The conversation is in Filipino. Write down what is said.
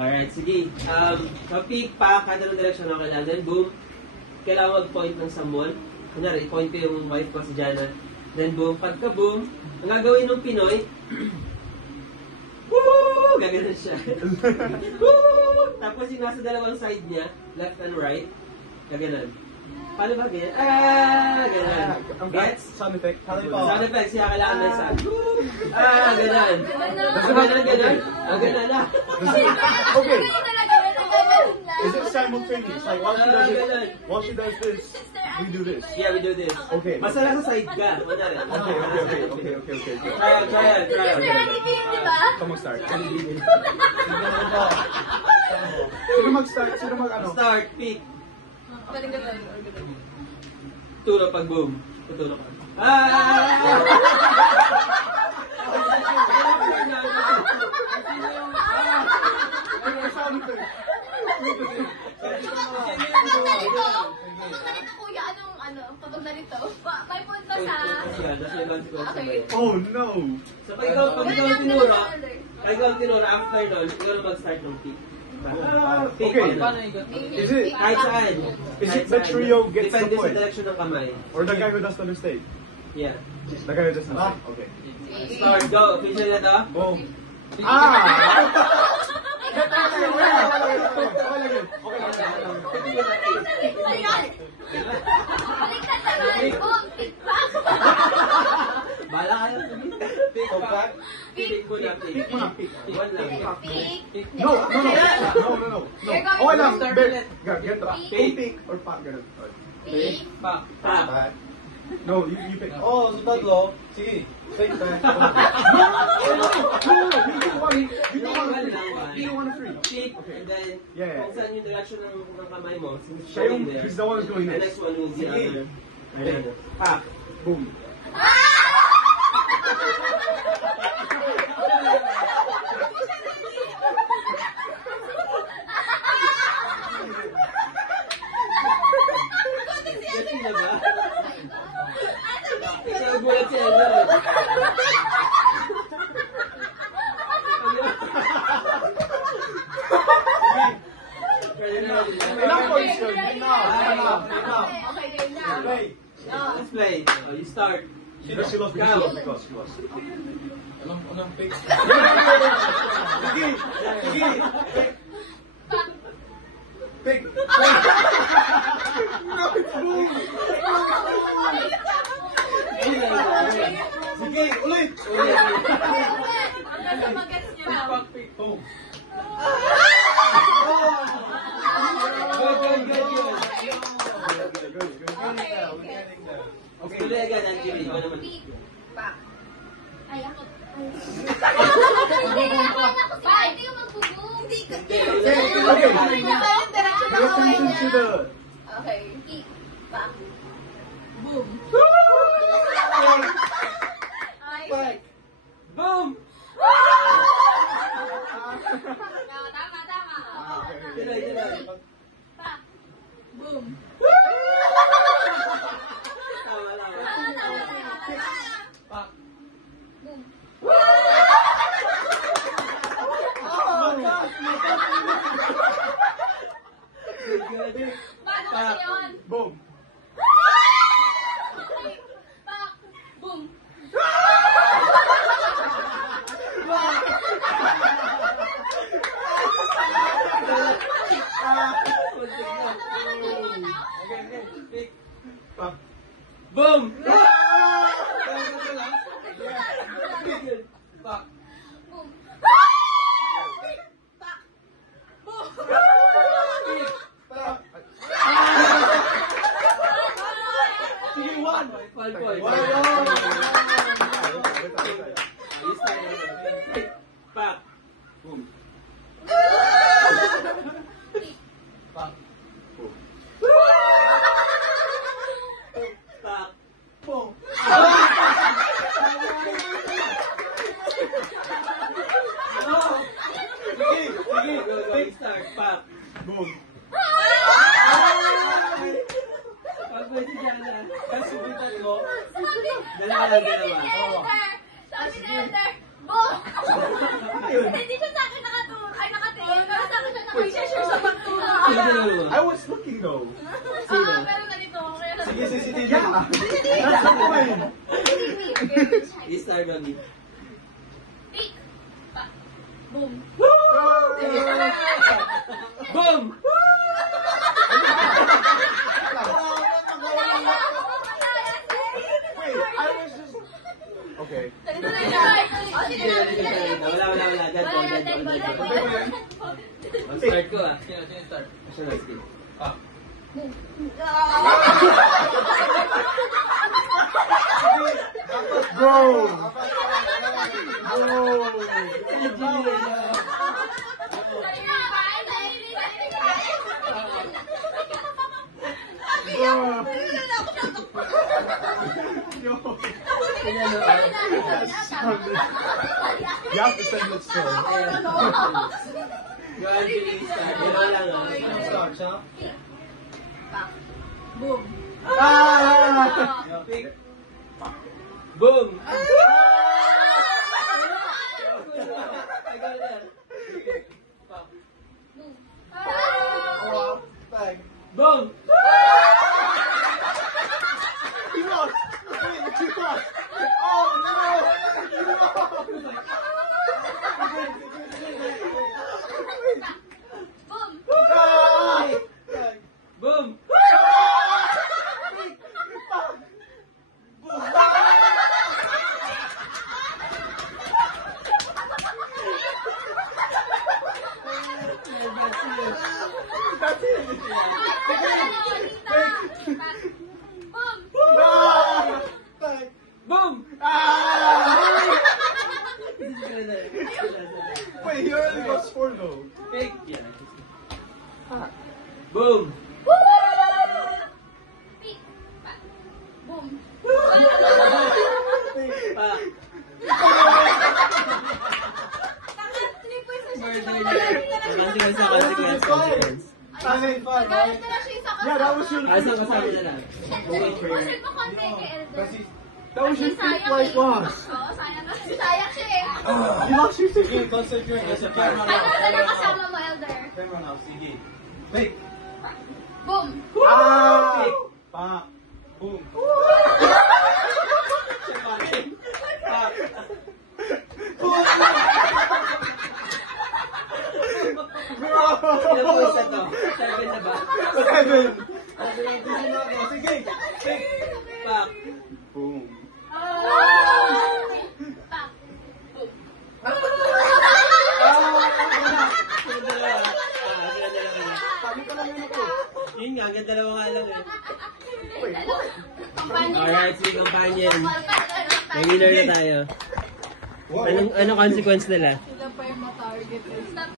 Alright, sige. Mag-pick pa, kada ng direction na kailangan. Boom. Kailangan mag-point ng someone. Kunyari, i-point ko yung wife ko si Jana. Then boom. Pagka-boom, ang gagawin ng Pinoy, woo! Gaganon siya. Woo! Tapos yung nasa dalawang side niya, left and right, gaganon. Paano ba ganyan? Ganon. Gets? Sound effect. Sound effects, siya kailangan may sound. Ganon. Ganon. Ganon na. Okay. Is it simultaneous? Like while she does this, we do this. Yeah, we do this. Okay. Basta lang sa side ka. Okay. Try it. Come on, start. Sino mag-start? Sino mag-ano? Start, pick. Tulog pag boom. Tutulog ka. Kapag narito, may point ba sa... Okay. Oh no! So pag ikaw tinuro, after nun, ikaw na mag-start ng pick. Okay. Is it Kahit saan. Is it the trio gets the Depende sa point? direction ng kamay. Or the guy who does the mistake? Yeah. The guy who does the mistake. Okay. Start, go. Official na to? Oh. Bala kayo. Pick back. Pick mo na. Pick. One lang. No. Okay lang. Get the pick or pack. Pick. Pack. No, you pick. Oh, sa tatlo. Sige. Take back. You do one of three. Pick, and then kung saan yung direction ng kamay mo, since showing there, he's the one who's doing the this. next one will be other. Pack. Boom. Kasi na ba? Ikaw gulat si Ella. Let's play. Oh, you start. She lost because. Anong pick? Sige. Pick. No, it's boom. Sige, ulit. Hanggang sa mag-gets niyo lang. Boom. Good. Okay, tuloy agad ang Jimmy. Ikaw naman. Pick. Back. Ay, ako. Hindi, akala ko sila. Hindi ka magbubuo. Hindi ka. Pay attention to the... Okay. Pick. Back. Boom. Ay. Boom! Tama. Tuloy. Back. Boom. Tama lang. Back. Boom. Paano kasi yun? Boom. Okay. Back. Boom. Boom! Back. Boom. Sige, one. 5 points. Back. Boom. Back. Back. Boom. Sige. Go. Start. Back. Boom. Pag-boy si Jana. Kasi bitan mo. Dalawa. Sabi ni Ender, boom! Hindi siya sa akin nakaturo. Ay, nakatingin. Pero sa go. Sino? Pero ganito, kaya lang. Sige, CCTV. Yeah. That's the point. Star Robbie. Pick. Pa. Boom. Boom! Wait, I was just... Okay. Ito na yun. Wala. Dead ball. Ang start ko ah. Sino start? Siya na, sige. Ah. Go! You have to send it straight. Go, Angeline, start. Dalawa lang ah. Sino start siya? Boom. Ah! Pick. Boom! Tag. Boom! He lost! Wait, you lost! Oh no! Boom. Ah! Boom! That's it! Boom. Ah! Boom! Ah! Wait, he already got scored though. Pick! Boom! Pick. Pa. Boom. Pa! Consequence. Talent pa, right? Yeah, that was your... Asa kasama na lang. Wait for it. Kasi, That was your fifth right loss. Oo, sayang na. Sayang siya eh. You lost your sige, fifth. concentrate ka sa camera Ano na lang now. kasama mo, Elder? Camera now, sige. Pick. Boom. Ah! Pa. Boom. Ilan po isa to? 7 na ba? 7! Sige. Pick. Pak! Boom. Pa. Sino dalawa? Sino dalawa? Sabi ka naman ako. Yun nga, hanggang dalawa nga lang eh. Wait, what? Alright, sige companion. May winner na tayo. Anong consequence nila? Sila pa yung ma-target.